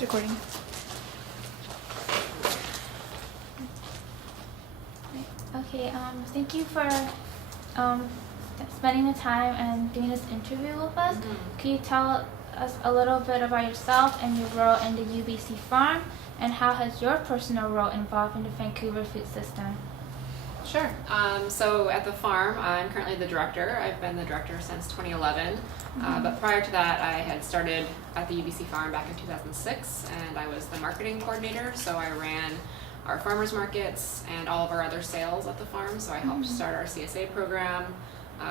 It's recording. Okay, thank you for spending the time and doing this interview with us. Can you tell us a little bit about yourself and your role in the UBC farm, and how has your personal role involved in the Vancouver food system? Sure. So at the farm, I'm currently the director. I've been the director since 2011. But prior to that, I had started at the UBC farm back in 2006, and I was the marketing coordinator. So I ran our farmers markets and all of our other sales at the farm. So I helped start our CSA program,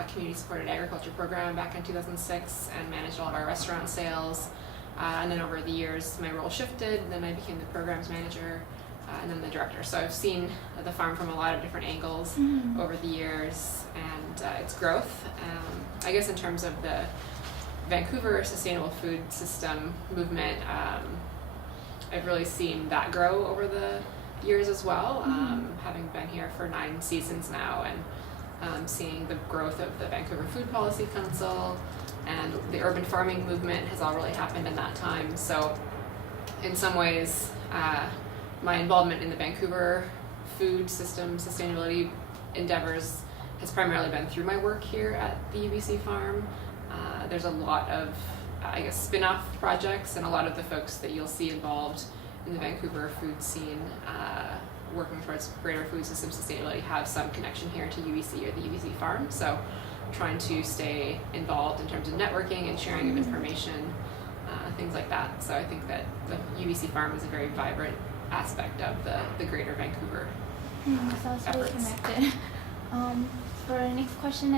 community supported agriculture program back in 2006, and managed all of our restaurant sales. And then over the years, my role shifted. Then I became the programs manager, and then the director. So I've seen the farm from a lot of different angles over the years, and its growth. I guess in terms of the Vancouver sustainable food system movement, I've really seen that grow over the years as well, having been here for 9 seasons now, and seeing the growth of the Vancouver Food Policy Council, and the urban farming movement has all really happened in that time. So in some ways, my involvement in the Vancouver food system sustainability endeavors has primarily been through my work here at the UBC farm. There's a lot of, I guess, spin-off projects, and a lot of the folks that you'll see involved in the Vancouver food scene working towards greater food system sustainability have some connection here to UBC or the UBC farm. So trying to stay involved in terms of networking and sharing of information, things like that. So I think that the UBC farm is a very vibrant aspect of the greater Vancouver Sounds really efforts. connected. For our next question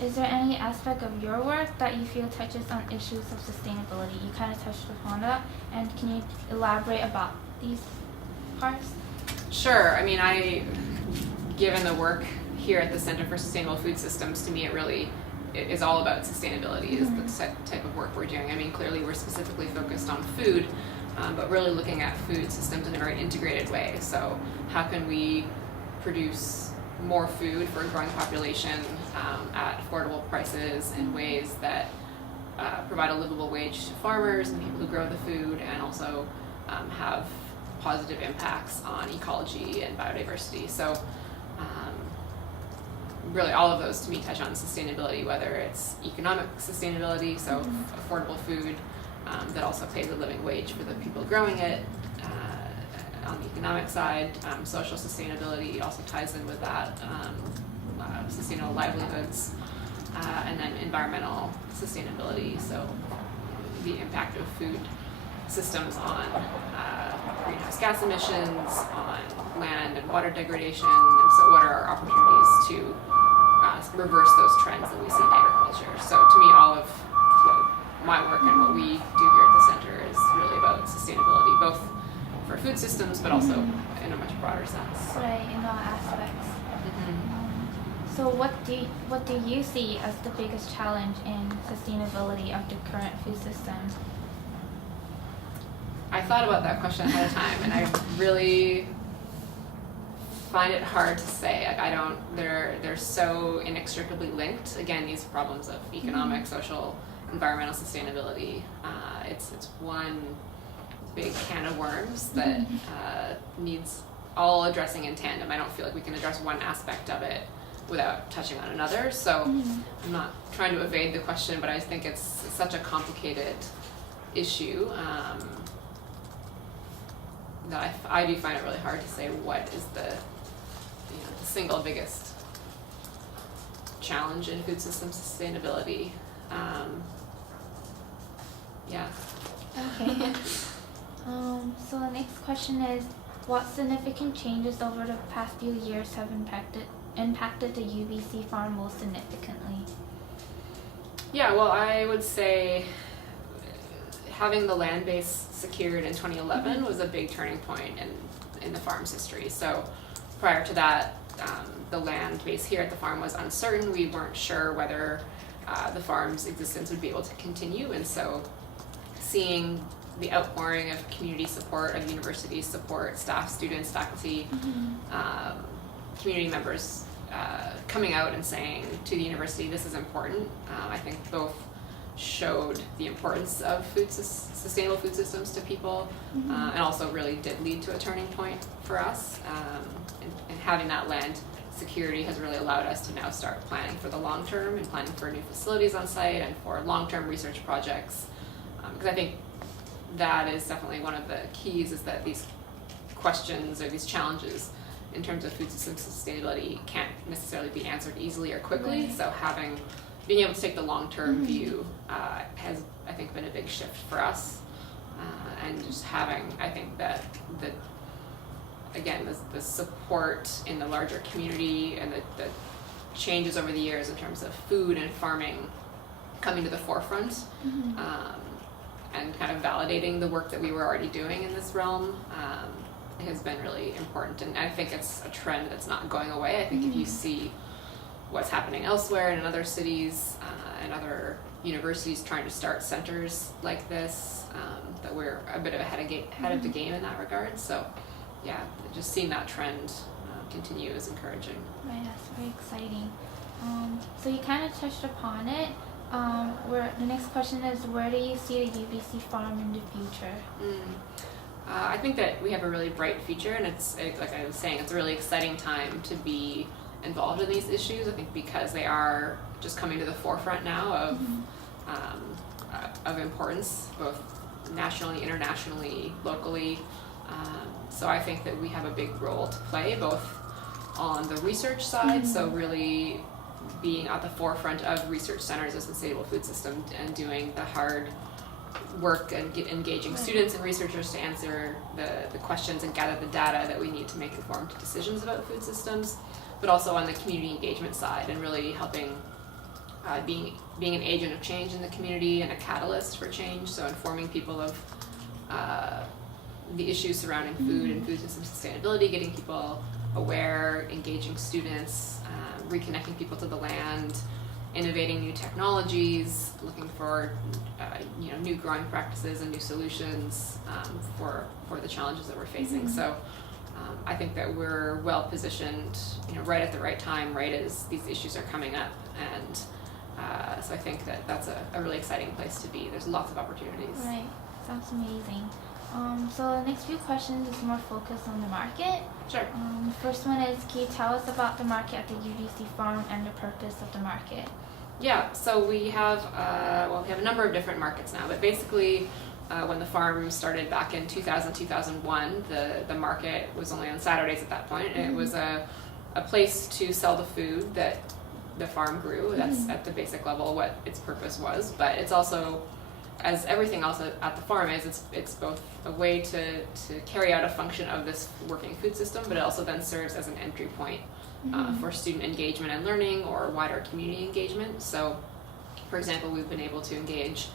is there any aspect of your work that you feel touches on issues of sustainability? You kind of touched upon that, and can you elaborate about these parts? Sure. I mean, given the work here at the Center for Sustainable Food Systems, to me it is all about sustainability, is the type of work we're doing. I mean, clearly we're specifically focused on food, but really looking at food systems in a very integrated way. So how can we produce more food for a growing population at affordable prices in ways that provide a livable wage to farmers and people who grow the food, and also have positive impacts on ecology and biodiversity. So really all of those to me touch on sustainability, whether it's economic sustainability, so affordable food that also pays a living wage for the people growing it. On the economic side, social sustainability also ties in with that, sustainable livelihoods, and then environmental sustainability, so the impact of food systems on greenhouse gas emissions, on land and water degradation, and so what are our opportunities to reverse those trends that we see in agriculture. So to me, all of my work and what we do here at the center is really about sustainability, both for food systems, but also in a much broader sense. Right, in all aspects. So what do you see as the biggest challenge in sustainability of the current food system? I thought about that question ahead of time, and I really find it hard to say. Like they're so inextricably linked. Again, these problems of economic, social, environmental sustainability. It's one big can of worms that needs all addressing in tandem. I don't feel like we can address one aspect of it without touching on another. So I'm not trying to evade the question, but I think it's such a complicated issue that I do find it really hard to say what is the single biggest challenge in food system sustainability. Okay. So the next question is, what significant changes over the past few years have impacted the UBC farm most significantly? Yeah, well, I would say having the land base secured in 2011 was a big turning point in the farm's history. So prior to that, the land base here at the farm was uncertain. We weren't sure whether the farm's existence would be able to continue, and so seeing the outpouring of community support, of university support, staff, students, faculty, community members coming out and saying to the university, this is important. I think both showed the importance of sustainable food systems to people, and also really did lead to a turning point for us. And having that land security has really allowed us to now start planning for the long term and planning for new facilities on site and for long-term research projects. Because I think that is definitely one of the keys, is that these questions or these challenges in terms of food system sustainability can't necessarily be answered easily or quickly. Right. So being able to take the long-term view has, I think, been a big shift for us. And just having, I think, that again, the support in the larger community and the changes over the years in terms of food and farming coming to the forefront, and kind of validating the work that we were already doing in this realm has been really important. And I think it's a trend that's not going away. I think if you see what's happening elsewhere and in other cities and other universities trying to start centers like this, that we're a bit of ahead of the game in that regard. So yeah, just seeing that trend continue is encouraging. Right, that's very exciting. So you kind of touched upon it. Where the next question is, where do you see the UBC farm in the future? I think that we have a really bright future, and it's like I was saying, it's a really exciting time to be involved in these issues. I think because they are just coming to the forefront now of importance, both nationally, internationally, locally. So I think that we have a big role to play, both on the research side, so really being at the forefront of research centers of sustainable food system and doing the hard work and engaging students and researchers to answer the questions and gather the data that we need to make informed decisions about food systems, but also on the community engagement side and really helping being an agent of change in the community and a catalyst for change, so informing people of the issues surrounding food and food system sustainability, getting people aware, engaging students, reconnecting people to the land, innovating new technologies, looking for new growing practices and new solutions for the challenges that we're facing. So I think that we're well positioned, right at the right time, right as these issues are coming up, and so I think that that's a really exciting place to be. There's lots of opportunities. Right, sounds amazing. So the next few questions is more focused on the market. Sure. The first one is, can you tell us about the market at the UBC farm and the purpose of the market? Yeah, so we have a number of different markets now, but basically when the farm started back in 2001, the market was only on Saturdays at that point, and it was a place to sell the food that the farm grew. That's at the basic level what its purpose was, but it's also, as everything else at the farm is, it's both a way to carry out a function of this working food system, but it also then serves as an entry point for student engagement and learning or wider community engagement. So, for example, we've been able to engage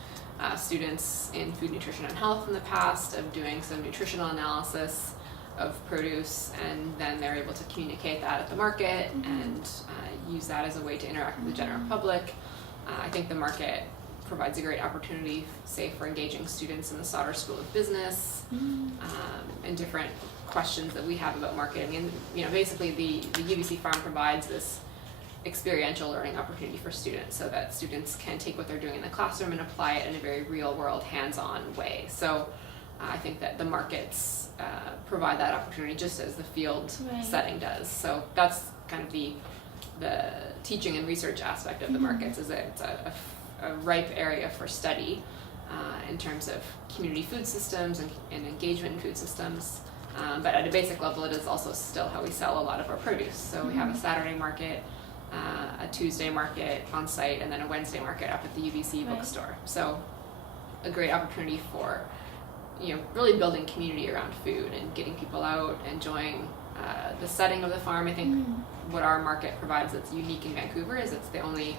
students in food nutrition and health in the past, of doing some nutritional analysis of produce, and then they're able to communicate that at the market and use that as a way to interact with the general public. I think the market provides a great opportunity, say, for engaging students in the Sauder School of Business, and different questions that we have about marketing. And basically the UBC farm provides this experiential learning opportunity for students, so that students can take what they're doing in the classroom and apply it in a very real world, hands-on way. So I think that the markets provide that opportunity just as the field setting does. So that's kind of the teaching and research aspect of the markets, is that it's a ripe area for study in terms of community food systems and engagement in food systems. But at a basic level, it is also still how we sell a lot of our produce. So we have a Saturday market, a Tuesday market on site, and then a Wednesday market up at the UBC bookstore. So a great opportunity for really building community around food and getting people out, enjoying the setting of the farm. I think what our market provides that's unique in Vancouver is it's the only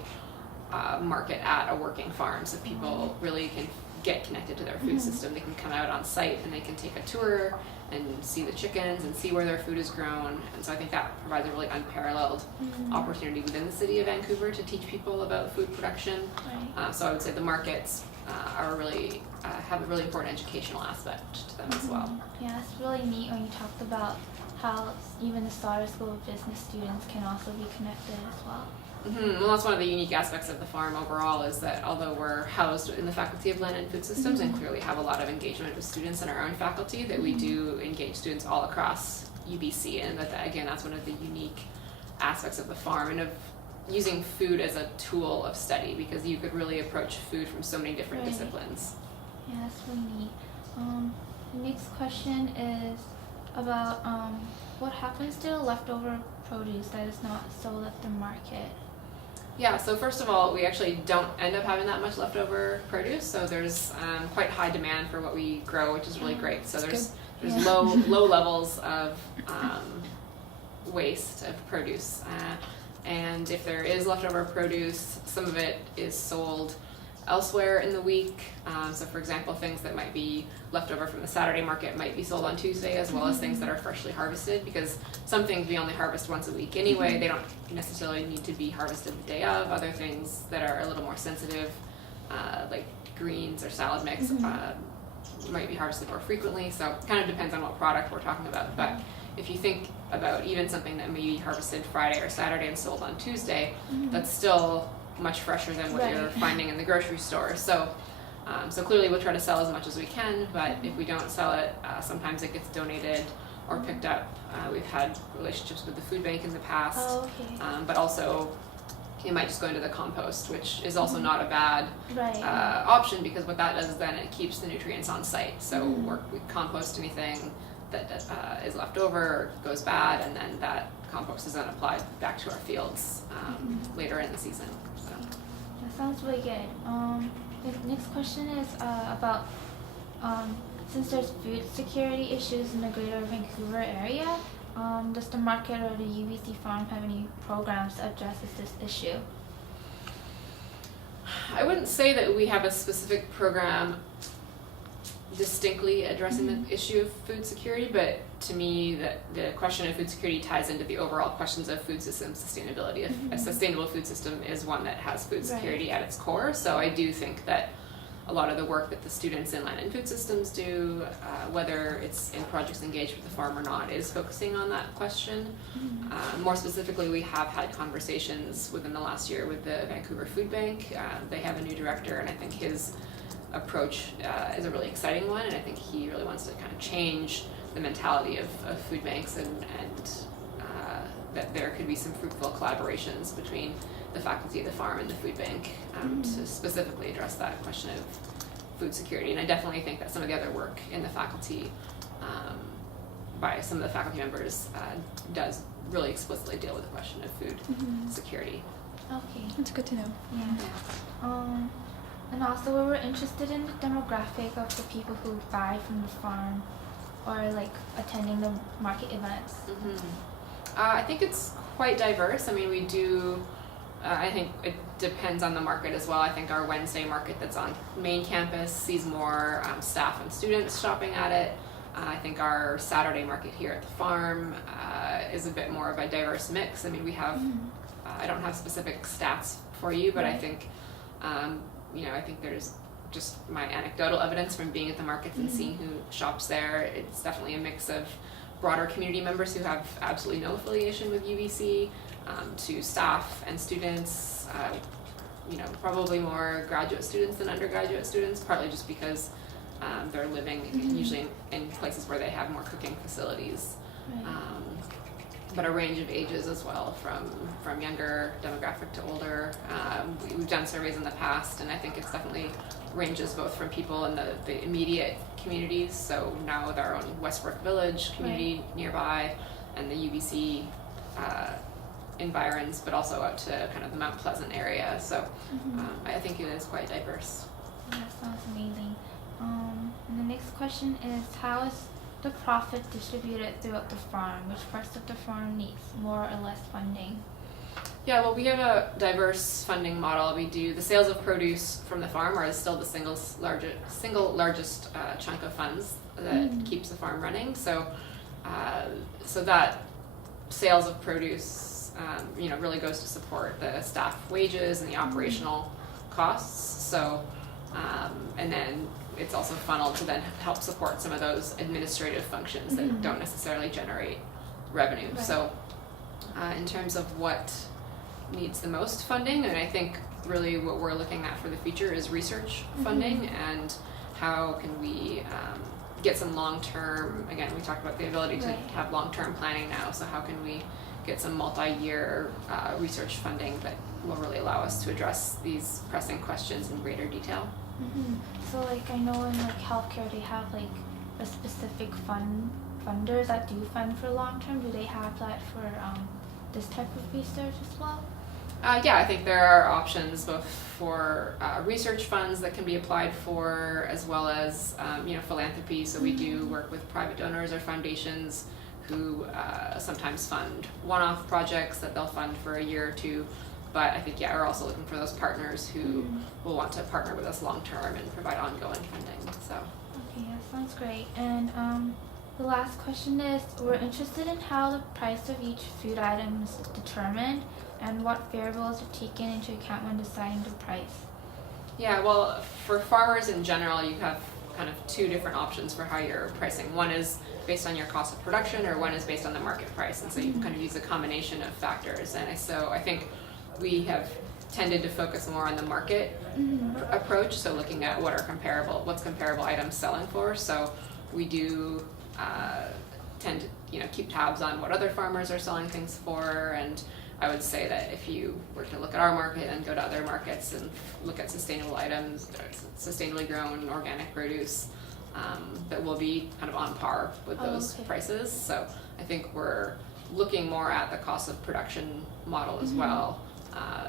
market at a working farm, so people really can get connected to their food system. They can come out on site and they can take a tour and see the chickens and see where their food is grown. And so I think that provides a really unparalleled opportunity within the city of Vancouver to teach people about food production. So I would say the markets are really have a really important educational aspect to them as well. Yeah, it's really neat when you talked about how even the Sauder School of Business students can also be connected as well. Well, that's one of the unique aspects of the farm overall is that although we're housed in the Faculty of Land and Food Systems and clearly have a lot of engagement with students in our own faculty, that we do engage students all across UBC, and that again, that's one of the unique aspects of the farm and of using food as a tool of study, because you could really approach food from so many different disciplines. Yeah, that's really neat. The next question is about what happens to the leftover produce that is not sold at the market? Yeah, so first of all, we actually don't end up having that much leftover produce, so there's quite high demand for what we grow, which is really great. So there's low levels of waste of produce, and if there is leftover produce, some of it is sold elsewhere in the week. So for example, things that might be left over from the Saturday market might be sold on Tuesday, as well as things that are freshly harvested, because some things we only harvest once a week anyway. They don't necessarily need to be harvested the day of. Other things that are a little more sensitive, like greens or salad mix, might be harvested more frequently. So it kind of depends on what product we're talking about. But if you think about even something that may be harvested Friday or Saturday and sold on Tuesday, that's still much fresher than what you're finding in the grocery store. So so clearly we'll try to sell as much as we can, but if we don't sell it, sometimes it gets donated or picked up. We've had relationships with the food bank in the past, but also it might just go into the compost, which is also not a bad option, because what that does is then it keeps the nutrients on site. So we compost anything that is left over or goes bad, and then that compost is then applied back to our fields later in the season. So. That sounds really good. The next question is about since there's food security issues in the greater Vancouver area, does the market or the UBC farm have any programs that addresses this issue? I wouldn't say that we have a specific program distinctly addressing the issue of food security, but to me the question of food security ties into the overall questions of food system sustainability. A sustainable food system is one that has food security at its core, so I do think that a lot of the work that the students in land and food systems do, whether it's in projects engaged with the farm or not, is focusing on that question. More specifically, we have had conversations within the last year with the Vancouver Food Bank. They have a new director, and I think his approach is a really exciting one, and I think he really wants to kind of change the mentality of food banks, and that there could be some fruitful collaborations between the faculty of the farm and the food bank to specifically address that question of food security. And I definitely think that some of the other work in the faculty by some of the faculty members does really explicitly deal with the question of food security. Okay. That's good to know. Yeah. And also we were interested in the demographic of the people who buy from the farm or like attending the market events. I think it's quite diverse. I mean, we do, I think it depends on the market as well. I think our Wednesday market that's on main campus sees more staff and students shopping at it. I think our Saturday market here at the farm is a bit more of a diverse mix. I mean, we have, I don't have specific stats for you, but I think, I think there's just my anecdotal evidence from being at the markets and seeing who shops there. It's definitely a mix of broader community members who have absolutely no affiliation with UBC, to staff and students, probably more graduate students than undergraduate students, partly just because they're living usually in places where they have more cooking facilities. But a range of ages as well, from younger demographic to older. We've done surveys in the past, and I think it's definitely ranges both from people in the immediate communities, so now with our own Westbrook Village community nearby, and the UBC environs, but also out to kind of the Mount Pleasant area. So I think it is quite diverse. That sounds amazing. And the next question is, how is the profit distributed throughout the farm? Which parts of the farm needs more or less funding? Yeah, well, we have a diverse funding model. We do the sales of produce from the farm are still the single largest chunk of funds that keeps the farm running. So, so that sales of produce, really goes to support the staff wages and the operational costs. So, and then it's also funneled to then help support some of those administrative functions that don't necessarily generate revenue. So in terms of what needs the most funding, and I think really what we're looking at for the future is research funding and how can we get some long-term, again, we talked about the ability to have long-term planning now, so how can we get some multi-year research funding that will really allow us to address these pressing questions in greater detail. So like I know in like healthcare they have like a specific funders that do fund for long term. Do they have that for this type of research as well? Yeah, I think there are options both for research funds that can be applied for, as well as philanthropy. So we do work with private donors or foundations who sometimes fund one-off projects that they'll fund for a year or two. But I think, we're also looking for those partners who will want to partner with us long-term and provide ongoing funding. So. Okay, that sounds great. And the last question is, we're interested in how the price of each food item is determined and what variables are taken into account when deciding the price. Yeah, well, for farmers in general, you have kind of two different options for how you're pricing. One is based on your cost of production, or one is based on the market price. And so you can kind of use a combination of factors. And so I think we have tended to focus more on the market approach, so looking at what's comparable items selling for. So we do tend to keep tabs on what other farmers are selling things for, and I would say that if you were to look at our market and go to other markets and look at sustainable items, sustainably grown organic produce, that will be kind of on par with those prices. So I think we're looking more at the cost of production model as well.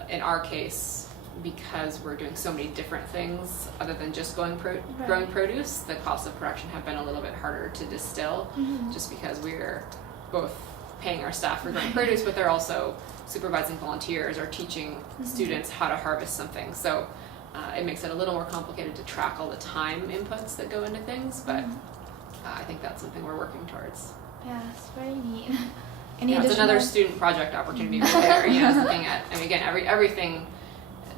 In our case, because we're doing so many different things other than just growing produce, the costs of production have been a little bit harder to distill, just because we're both paying our staff for growing produce, but they're also supervising volunteers or teaching students how to harvest something. So it makes it a little more complicated to track all the time inputs that go into things, but I think that's something we're working towards. Yeah, it's very neat. It's another student project opportunity right there. Looking at, again, everything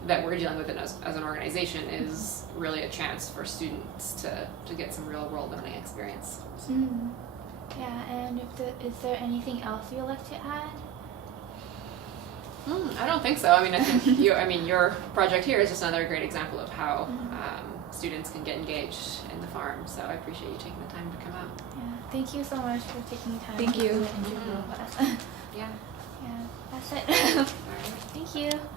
that we're dealing with as an organization is really a chance for students to get some real world learning experience. Yeah, and is there anything else you'd like to add? I don't think so. I think your project here is just another great example of how students can get engaged in the farm. So I appreciate you taking the time to come out. Yeah, thank you so much for taking time Thank to you. do the interview with us. Yeah. Yeah, that's it. All right. Thank you.